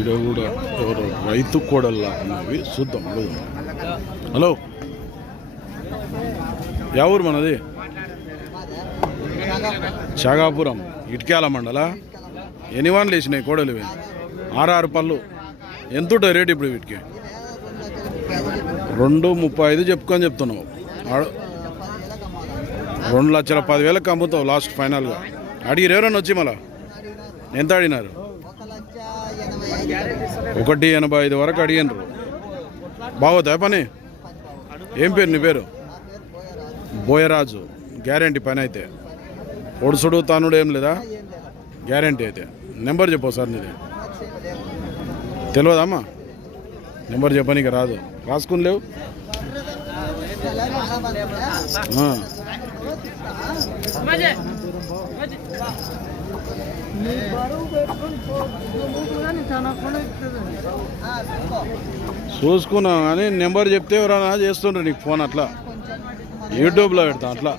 ఈడ కూడా ఎవరు రైతు కోడల్లా ఉన్నవి చూద్దాం. హలో, యా ఊరు మనది? శాగాపురం, ఇటుక్యాల మండల. ఎన్ని వాన్లు వేసినాయి కోడలు ఇవి? 6 పళ్ళు. ఎంత ఉంటుంది రేటు ఇప్పుడు వీటికి? 2,35 చెప్పుకొని చెప్తున్నావు. 2,10,000 అమ్ముతావు లాస్ట్ ఫైనల్గా. అడిగిరు ఎవరన్నా వచ్చి మళ్ళా? ఎంత అడిగినారు? 1,85 వరకు అడిగినారు. బాగోతాయి పని? ఏం పేరు నీ పేరు? బోయరాజు. గ్యారంటీ పని అయితే? ఒడుసుడు తానుడు ఏం లేదా? గ్యారంటీ అయితే. నెంబర్ చెప్పు సార్ నీది. తెలియదమ్మా? నెంబర్ చెప్పనీకి రాదు. రాసుకుని లేవు? చూసుకున్నావు కానీ నెంబర్ చెప్తే ఎవరైనా చేస్తుండ్రు నీకు ఫోన్. అట్లా యూట్యూబ్లో పెడతా అట్లా.